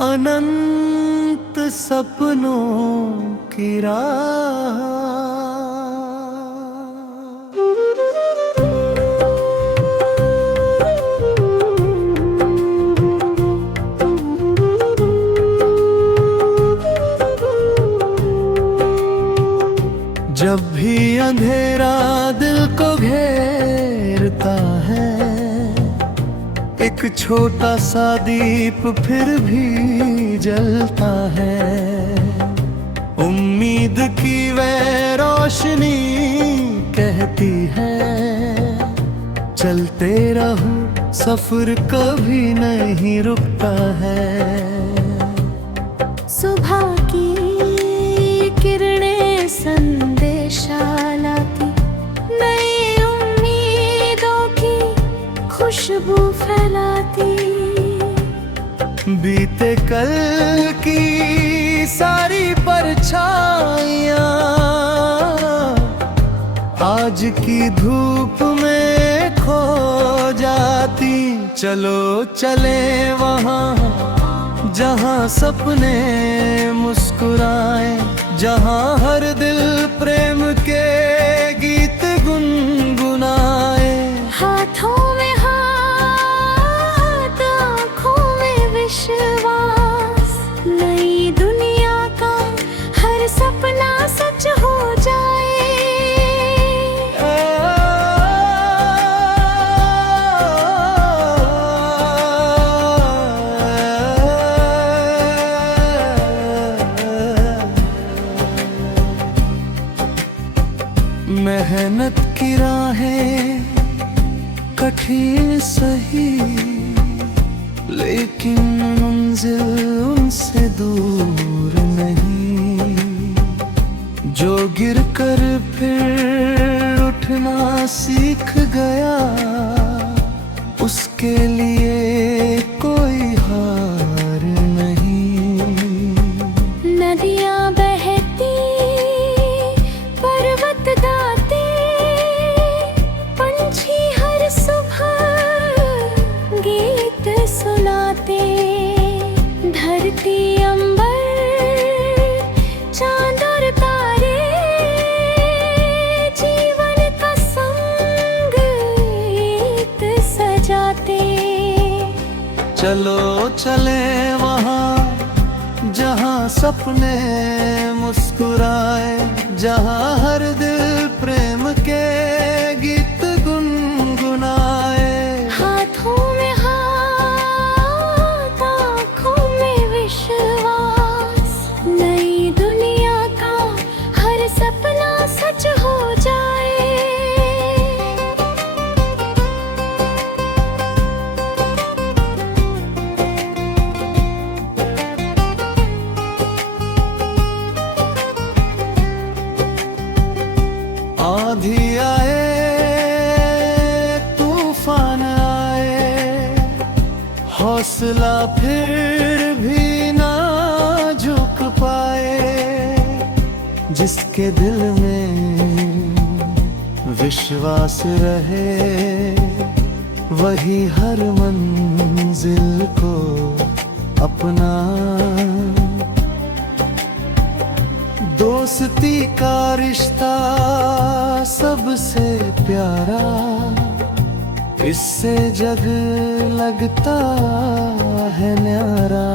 अनंत सपनों की राह, जब भी अंधेरा दिल को घेरता है, एक छोटा सा दीप फिर भी जलता है। उम्मीद की वह रोशनी कहती है, चलते रहो सफर कभी नहीं रुकता है। सुबह की किरणें संदेशा लाती, नई उम्मीदों की खुशबू फैलाती। बीते कल की सारी परछाइयाँ आज की धूप में खो जाती। चलो चले वहाँ जहाँ सपने मुस्कुराए, जहाँ हर दिल प्रेम के गीत गुनगुनाए। हाथों में हाथ, आँखों में विश्वास, नई दुनिया का हर सपना सच हो जाए। मेहनत की राहें कठिन सही, लेकिन मंजिल उनसे दूर नहीं। जो गिर कर फिर उठना सीख गया, उसके लिए कोई हार नहीं। नदियाँ बहती, पर्वत गाते, पंछी हर सुबह गीत सुनाते। धरती अंबर, चांद और तारे, जीवन का संगीत सजाते। चलो चले वहाँ जहाँ सपने मुस्कुराए, जहाँ हर दिल प्रेम के गीत गुनगुनाए। हाथों में हाथ, आँखों में विश्वास, नई दुनिया का हर सपना सच हो जाए। आंधी आए, तूफान आए, हौसला फिर भी ना झुक पाए। जिसके दिल में विश्वास रहे, वही हर मंजिल को अपना। दोस्ती का रिश्ता सबसे प्यारा, इससे जग लगता है न्यारा।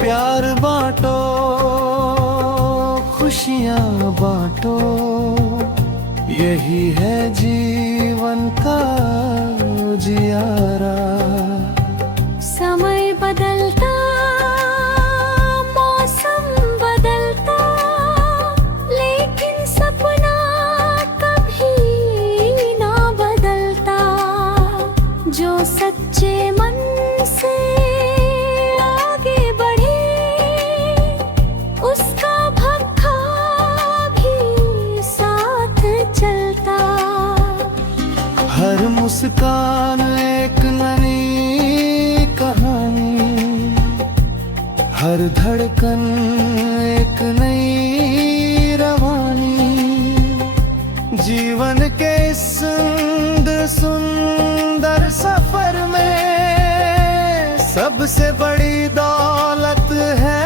प्यार बांटो, खुशियाँ बांटो, यही है जीवन का जियारा। समय बदलता, मौसम बदलता, लेकिन सपना कभी ना बदलता। जो सच्चे मन से आगे बढ़े, उसका भक्का भी साथ चलता। हर मुस्कान एक नई कहानी, हर धड़कन एक नई रवानी। सबसे बड़ी दौलत है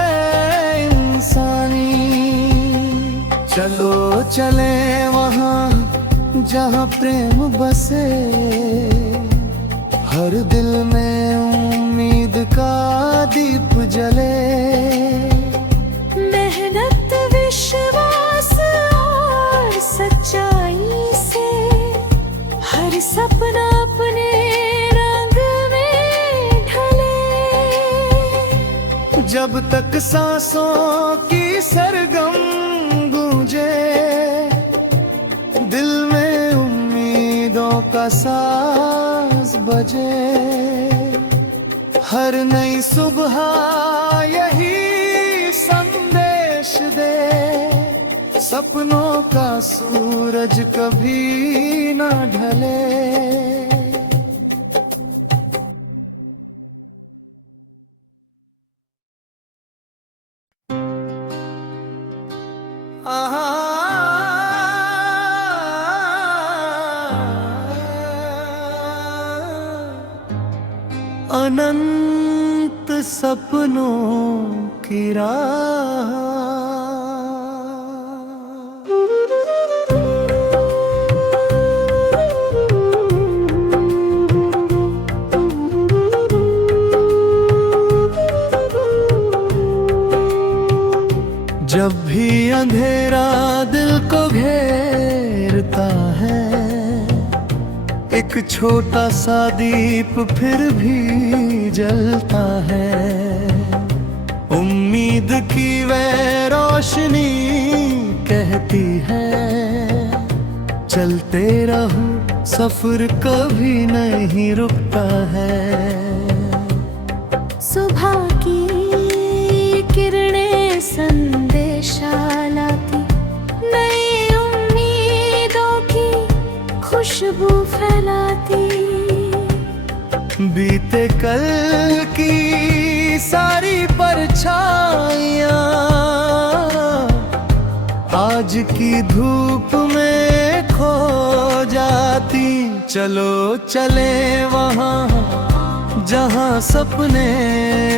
इंसानी। चलो चले वहाँ जहाँ प्रेम बसे, हर दिल में उम्मीद का दीप जले। मेहनत, विश्वास और सच्चाई से हर सपना अपने रंग में ढले। जब तक सांसों की सरगम गूंजे, दिल में उम्मीदों का साज बजे। हर नई सुबह यही संदेश दे, सपनों का सूरज कभी ना ढले। अनंत सपनों की राह, जब भी अंधेरा दिल को घेरता है, एक छोटा सा दीप फिर भी जलता है। उम्मीद की वह रोशनी कहती है, चलते रहो सफर कभी नहीं रुकता है। सुबह की किरणें संदेशा लाती, नई उम्मीदों की खुशबू फैलाती। बीते कल की सारी परछाइयाँ आज की धूप में खो जाती। चलो चले वहाँ जहाँ सपने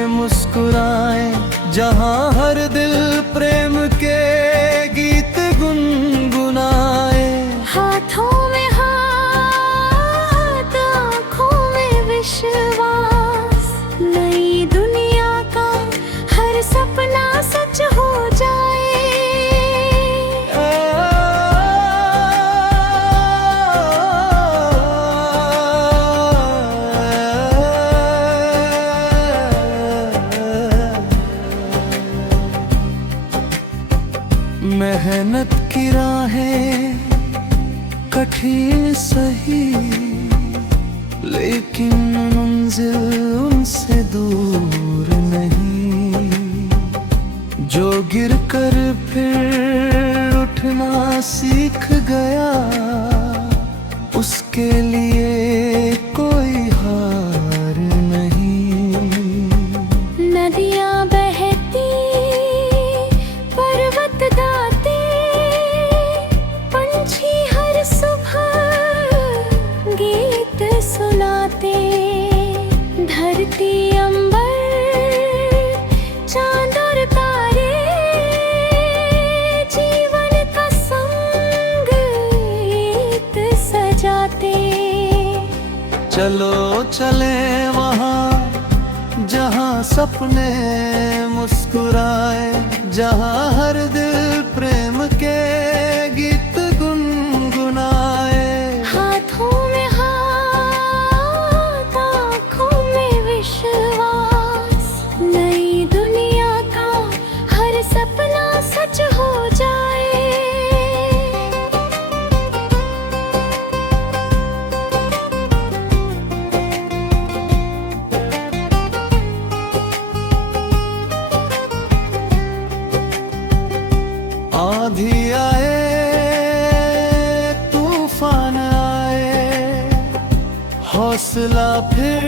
मुस्कुराए, जहाँ हर दिल प्रेम के गीत गुनगुनाए। हाथों में हाथ, आँखों में विश्वास, नई दुनिया का हर सपना सच हो जाए। मेहनत की राहें कठिन सही, लेकिन मंजिल उनसे दूर नहीं। जो गिर कर फिर उठना सीख गया, उसके लिए कोई हार नहीं। नदियाँ बहती, पर्वत गाते, पंछी हर सुबह गीत सुनाते। धरती, अंबर, चांद और तारे जीवन का संगीत सजाते। चलो चले वहाँ जहाँ सपने मुस्कुराए, जहाँ हर दिल प्रेम के गीत गुनगुनाए। हाथों में हाथ, आँखों में विश्वास, नई दुनिया का हर सपना सच हो जाए। आंधी आए, तूफान आए, हौसला फिर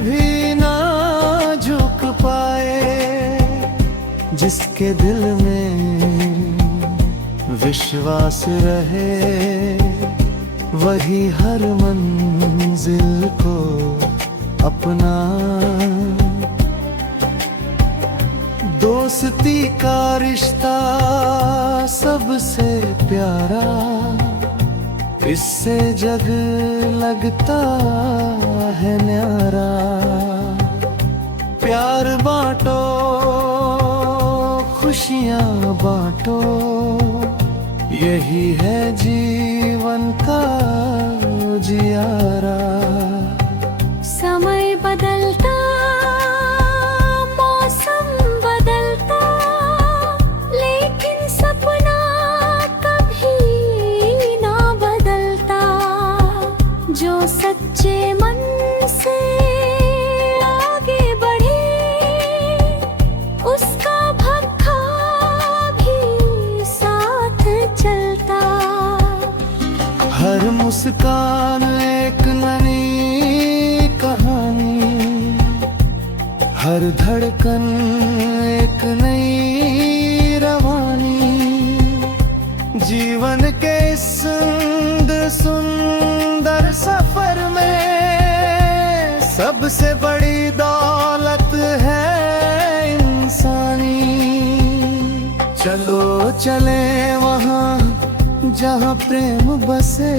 भी ना झुक पाए। जिसके दिल में विश्वास रहे, वही हर मंजिल को अपना दोस्ती का रिश्ता सबसे प्यारा, इससे जग लगता है न्यारा। प्यार बांटो, खुशियाँ बांटो, यही है जीवन का जियारा। समय बदलता, मौसम बदलता, लेकिन सपना कभी ना बदलता। जो सच्चे मन से आगे बढ़े, उसका भक्का भी साथ चलता। हर मुस्कान एक नई कहानी, हर धड़कन एक नई रवानी। जीवन के सुंदर सुंदर सफर में सबसे बड़ी दौलत है इंसानी। चलो चले वहाँ जहाँ प्रेम बसे,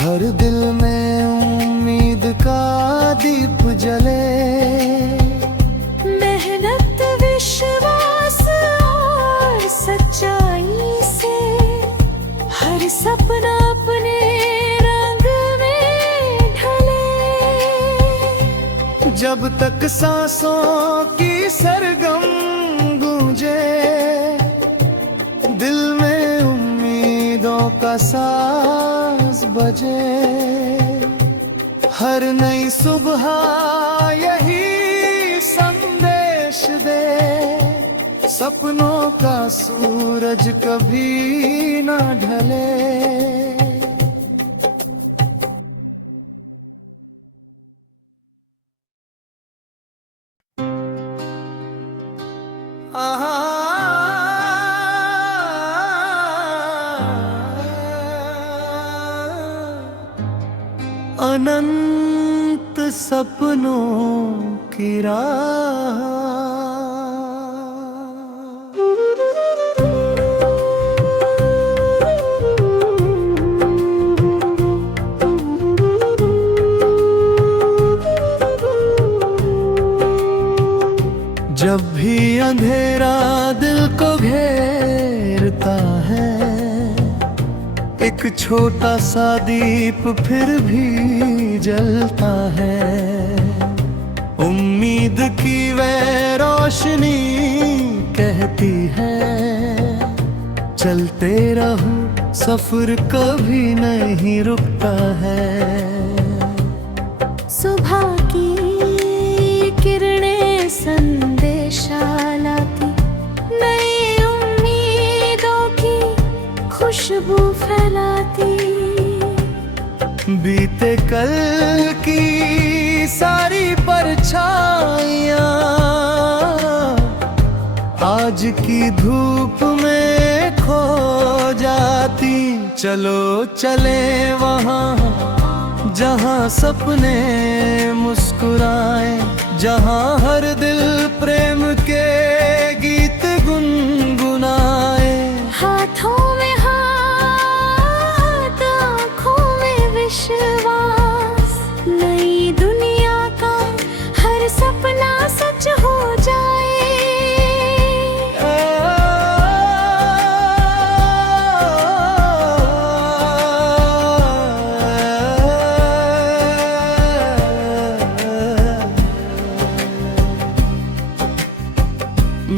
हर दिल में उम्मीद का दीप जले। मेहनत, विश्वास और सच्चाई से हर सपना अपने रंग में ढले। जब तक सांसों की सरगम गूंजे, दिल में उम्मीदों का साज बजे। हर नई सुबह यही संदेश दे, सपनों का सूरज कभी ना ढले। अनंत सपनों की राह, जब भी अंधेरा दिल को घेरता है, एक छोटा सा दीप फिर भी जलता है। उम्मीद की वह रोशनी कहती है, चलते रहो सफर कभी नहीं रुकता है। सुबह की किरणें संदेशा लाती, नई उम्मीदों की खुशबू फैलाती। बीते कल की सारी परछाइयाँ आज की धूप में खो जाती। चलो चले वहाँ जहाँ सपने मुस्कुराए, जहाँ हर दिल प्रेम के गीत गुनगुनाए। हाथों में हाथ, आँखों में विश्वास, नई दुनिया का हर सपना सच हो जाए।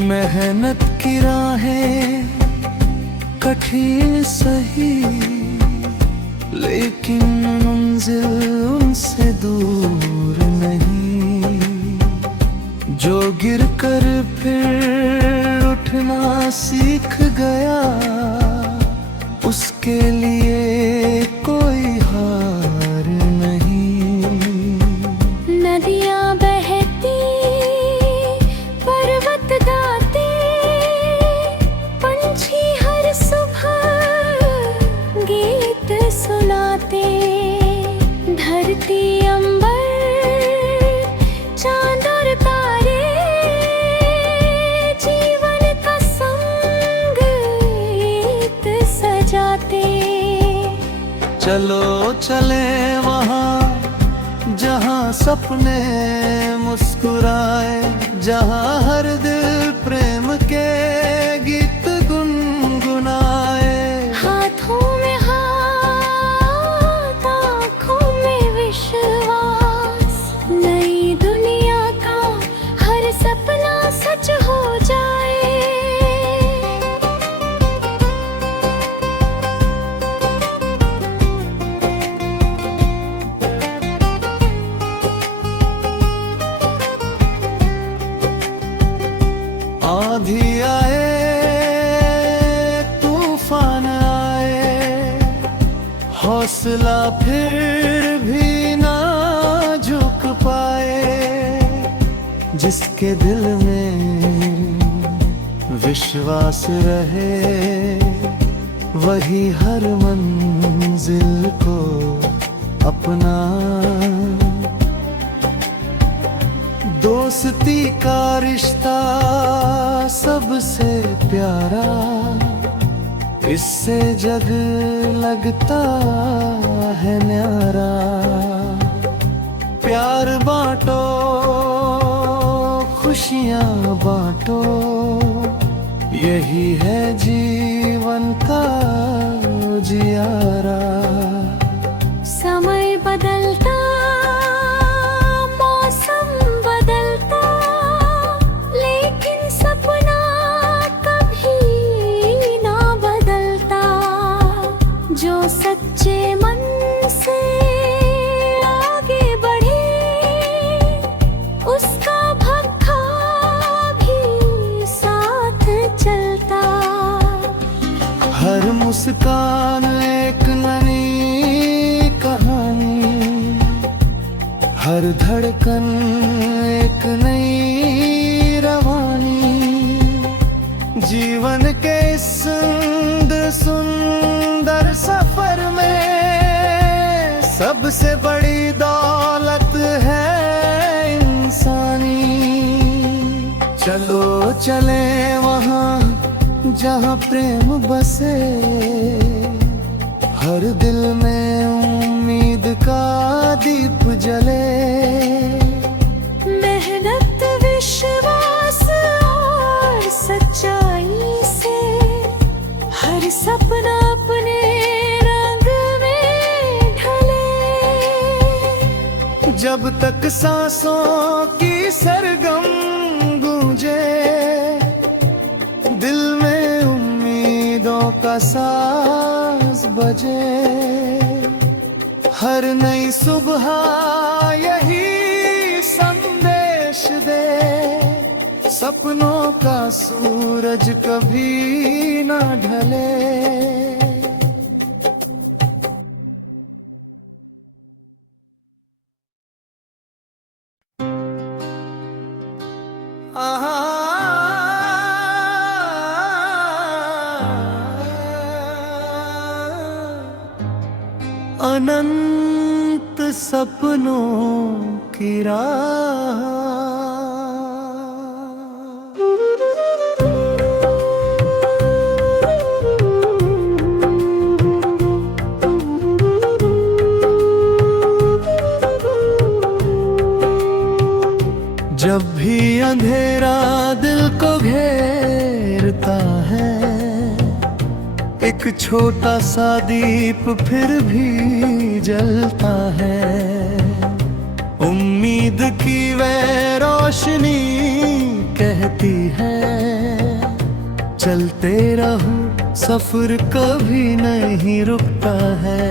मेहनत की राहें कठिन सही, लेकिन मंजिल उनसे दूर नहीं। जो गिर कर फिर उठना सीख गया, उसके लिए कोई हार नहीं। नदियाँ बहती, पर्वत गाते, पंछी हर सुबह गीत सुनाते। धरती, अंबर, चांद और तारे चलो चले वहाँ जहाँ सपने मुस्कुराए, जहाँ हर दिल प्रेम के गीत गुनगुनाए। हाथों में हाथ, आँखों में विश्वास, नई दुनिया का हर सपना सच हो जाए। आंधी आए, तूफान आए, हौसला फिर भी ना झुक पाए। जिसके दिल में विश्वास रहे, वही हर मंजिल को अपना। दोस्ती का रिश्ता सबसे प्यारा, इससे जग लगता है न्यारा। प्यार बांटो, खुशियाँ बांटो, यही है जीवन का जियारा। समय बदलता, मौसम बदलता, लेकिन सपना कभी ना बदलता। जो सच्चे मन से आगे बढ़े, उसका भक्का भी साथ चलता। हर मुस्कान एक नई कहानी, हर धड़कन एक नई रवानी। जीवन के इस सुंदर सुंदर सफर में सबसे बड़ी दौलत है इंसानी। चलो चले वहाँ जहाँ प्रेम बसे, हर दिल में उम्मीद का दीप जले। मेहनत, विश्वास और सच्चाई से हर सपना अपने रंग में ढले। जब तक सांसों की सरगम गूंजे, दिल में उम्मीदों का साज बजे। हर नई सुबह यही संदेश दे, सपनों का सूरज कभी ना ढले। अनंत सपनों की राह, जब भी अंधेरा दिल को घेरता है, एक छोटा सा दीप फिर भी जलता है। उम्मीद की वह रोशनी कहती है, चलते रहो सफर कभी नहीं रुकता है।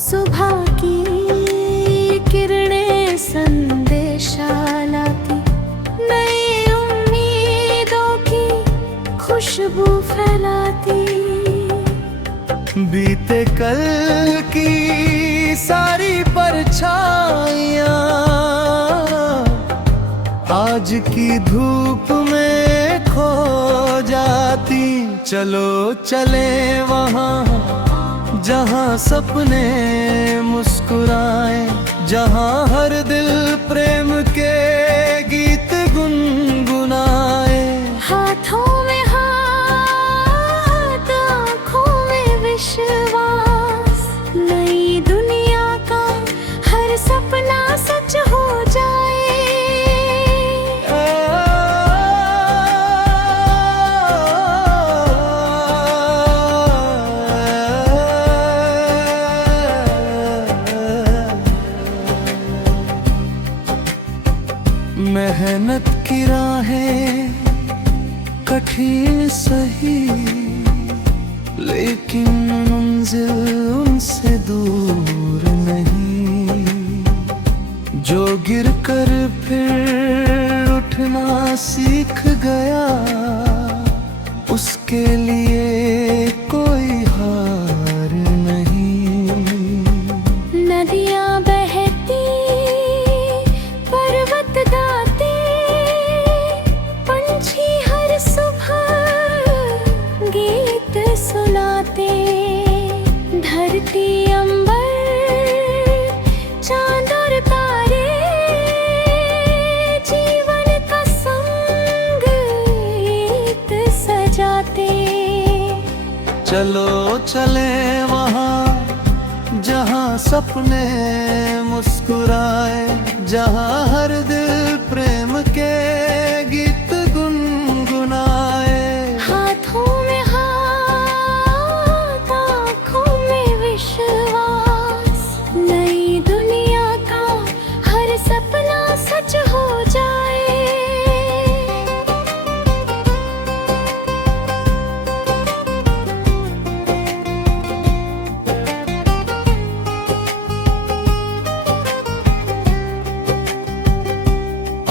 सुबह की किरणें संदेशा लाती, नई उम्मीदों की खुशबू फैलाती। बीते कल की सारी परछाइयाँ आज की धूप में खो जाती। चलो चले वहाँ जहाँ सपने मुस्कुराए, जहाँ हर दिल प्रेम के गीत गुनगुनाए। हाथों में हाथ, आँखों में विश्वास, रुखी सही, लेकिन मंजिल उनसे दूर नहीं। जो गिर कर फिर उठना सीख गया, उसके लिए कोई हार नहीं। नदियाँ बहती, पर्वत गाते, पंछी हर सुबह गीत सुनाते। धरती अंबर, चांद और तारे, जीवन का संग गीत सजाते। चलो चले वहाँ जहाँ सपने मुस्कुराए, जहाँ हर दिल प्रेम के गीत गुनगुनाए। हाथों में हाथ, आँखों में विश्वास, नई दुनिया का हर सपना सच हो जाए।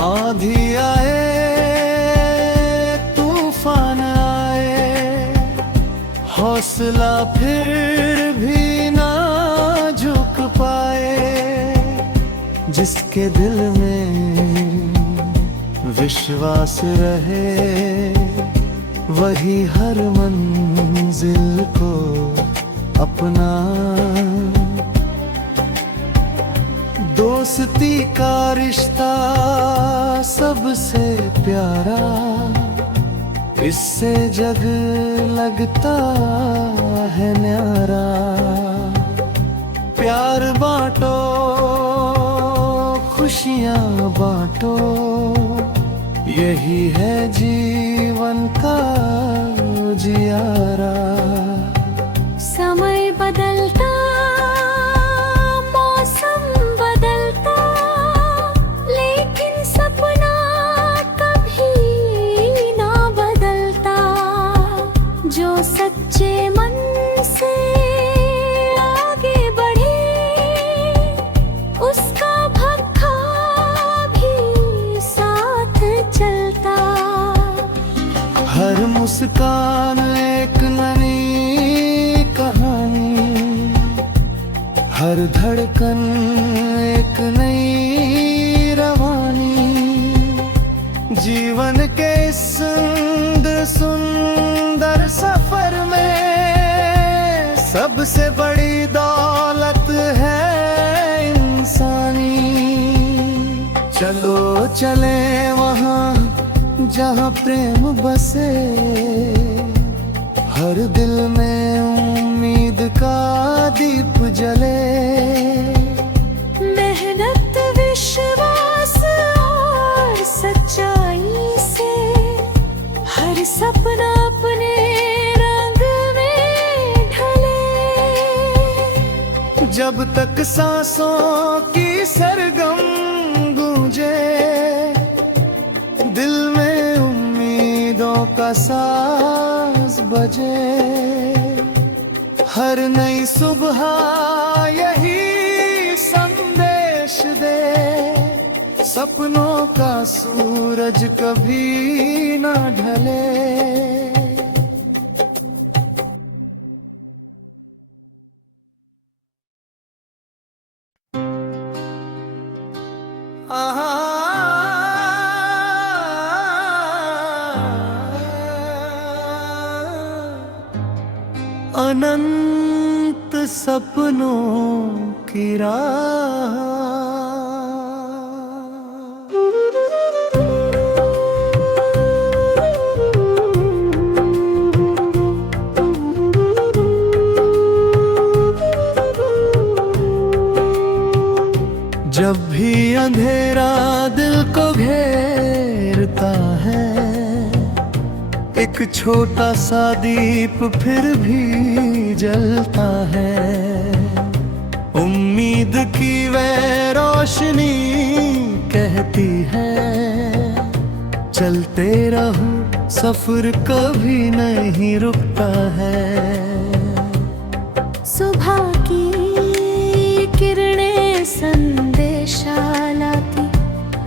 आंधी आए, तूफान आए, हौसला फिर भी ना झुक पाए। जिसके दिल में विश्वास रहे, वही हर मंजिल को अपना। दोस्ती का रिश्ता सबसे प्यारा, इससे जग लगता है न्यारा। प्यार बांटो, खुशियाँ बांटो, यही है जीवन का जियारा। समय बदलता, मौसम बदलता, लेकिन सपना कभी ना बदलता। जो सच्चे मन से आगे बढ़े, उसका भक्का भी साथ चलता। हर मुस्कान एक नई कहानी, हर धड़कन एक नई रवानी। जीवन के इस सुंदर सुंदर सफर में सबसे बड़ी दौलत है इंसानी। चलो चले वहाँ जहाँ प्रेम बसे, हर दिल में उम्मीद का दीप जले। मेहनत, विश्वास और सच्चाई से हर सपना अपने रंग में ढले। जब तक सांसों की सरगम गूंजे, दिल में उम्मीदों का साज बजे। हर नई सुबह यही संदेश दे, सपनों का सूरज कभी ना ढले। अनंत सपनों की राह, जब भी अंधेरा दिल को घेरता है, एक छोटा सा दीप फिर भी जलता है। उम्मीद की वह रोशनी कहती है, चलते रहो सफर कभी नहीं रुकता है। सुबह की किरणें संदेशा लाती,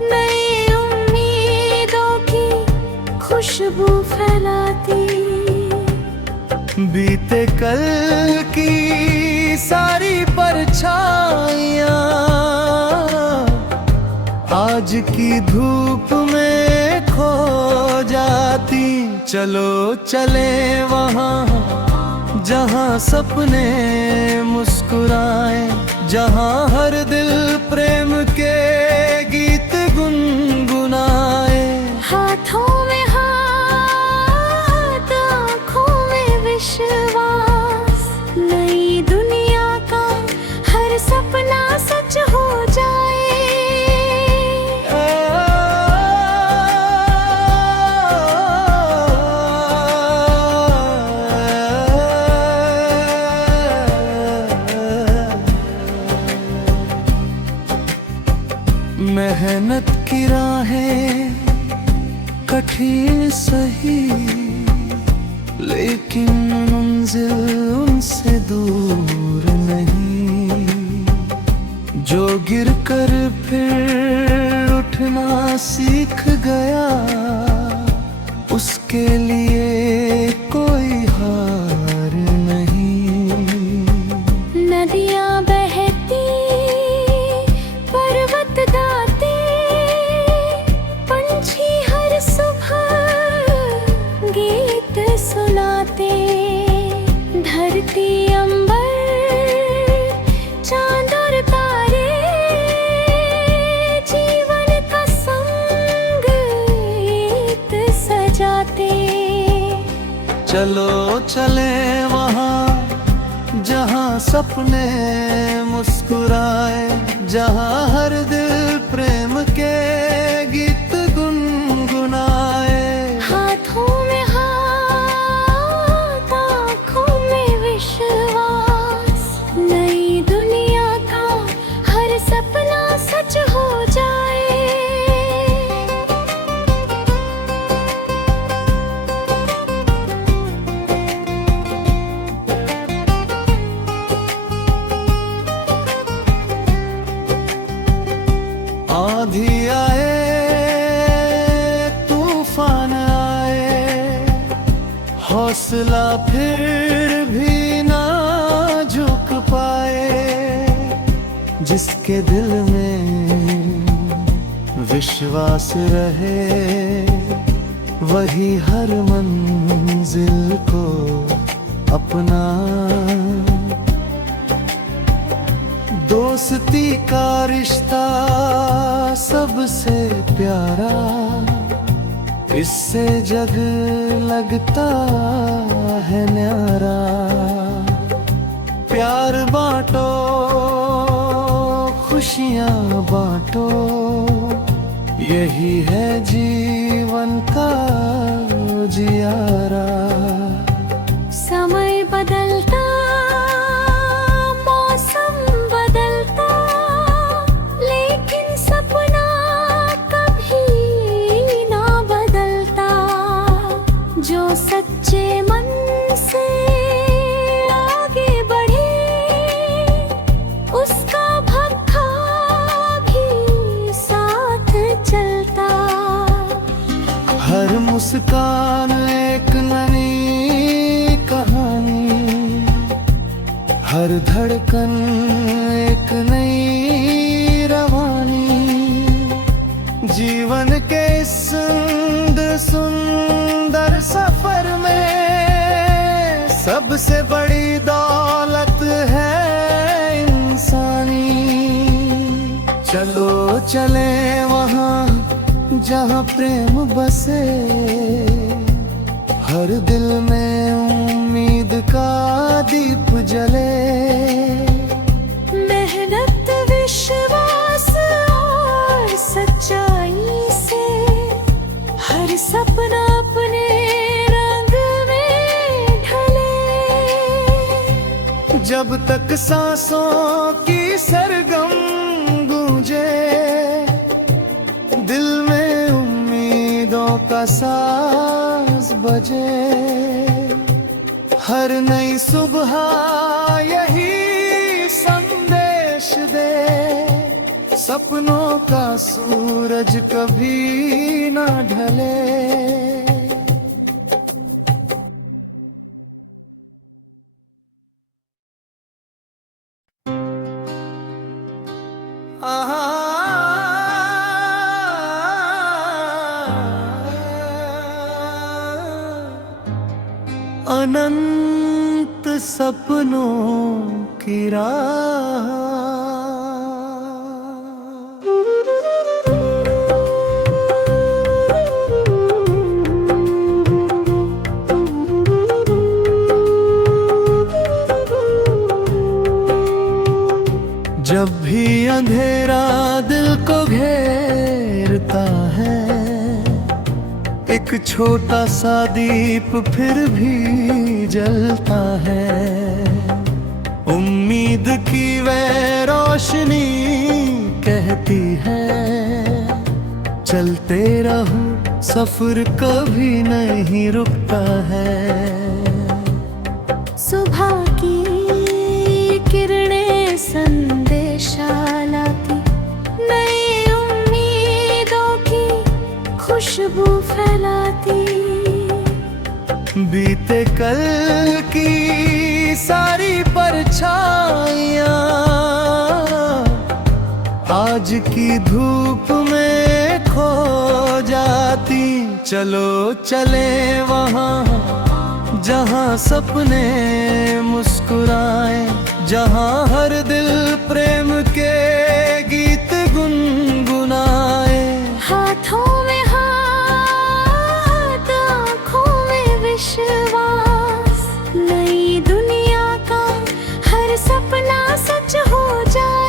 नई उम्मीदों की खुशबू फैलाती। बीते कल की सारी परछाइयाँ आज की धूप में खो जाती। चलो चले वहाँ जहाँ सपने मुस्कुराए, जहाँ हर दिल प्रेम के गीत गुनगुनाए। हाथों में हाथ, आँखों में विश्वास, नई दुनिया का हर सपना सच हो जाए। मेहनत की राहें कठिन सही, लेकिन मंजिल उनसे दूर नहीं। जो गिर कर फिर उठना सीख गया, उसके लिए कोई हार नहीं। नदियाँ बहती, पर्वत गाते, पंछी हर सुबह गीत सुनाते। धरती अंबर, चांद और तारे, जीवन का संगीत सजाते। चलो चले वहाँ जहाँ सपने मुस्कुराए, जहाँ हर दिल प्रेम के गीत गुनगुनाए। हाथों में हाथ, आँखों में विश्वास, नई दुनिया का हर सपना सच हो जाए। आंधी आए, तूफान आए, हौसला फिर भी ना झुक पाए। जिसके दिल में विश्वास रहे, वही हर मंजिल को अपना। दोस्ती का रिश्ता सबसे प्यारा, इससे जग लगता है न्यारा। प्यार बांटो, खुशियाँ बांटो, यही है जीवन का जियारा। समय बदलता, मौसम बदलता, लेकिन सपना कभी ना बदलता। जो सच्चे मन से आगे बढ़े, उसका भक्का भी साथ चलता। हर मुस्कान एक नई कहानी, हर धड़कन एक नई रवानी। जीवन के इस सुंदर सफर में सबसे बड़ी दौलत है इंसानी। चलो चले वहाँ जहाँ प्रेम बसे, हर दिल में उम्मीद का दीप जले। मेहनत, विश्वास और सच्चाई से हर सपना अपने रंग में ढले। जब तक सांसों की सरगम गूंजे, दिल में उम्मीदों का साज बजे, हर नई सुबह यही संदेश दे, सपनों का सूरज कभी ना ढले। अनंत सपनों की राह, जब भी अंधेरा दिल को घेरता है, एक छोटा सा दीप फिर भी जलता है। उम्मीद की वह रोशनी कहती है, चलते रहो सफर कभी नहीं रुकता है। सुबह की किरणें संदेशा लाती, नई उम्मीदों की खुशबू फैलाती। बीते कल की सारी परछाइयाँ आज की धूप में खो जाती। चलो चले वहाँ जहाँ सपने मुस्कुराए, जहाँ हर दिल प्रेम के गीत गुनगुनाए। हाथों में हाथ, आँखों में विश्वास, नई दुनिया का हर सपना सच हो जाए।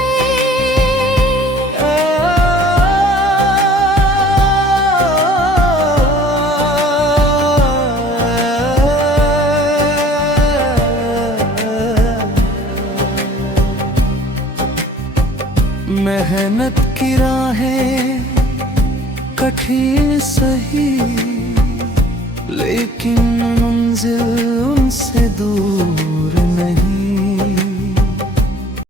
मेहनत की राहें कठिन सही, लेकिन मंजिल उनसे दूर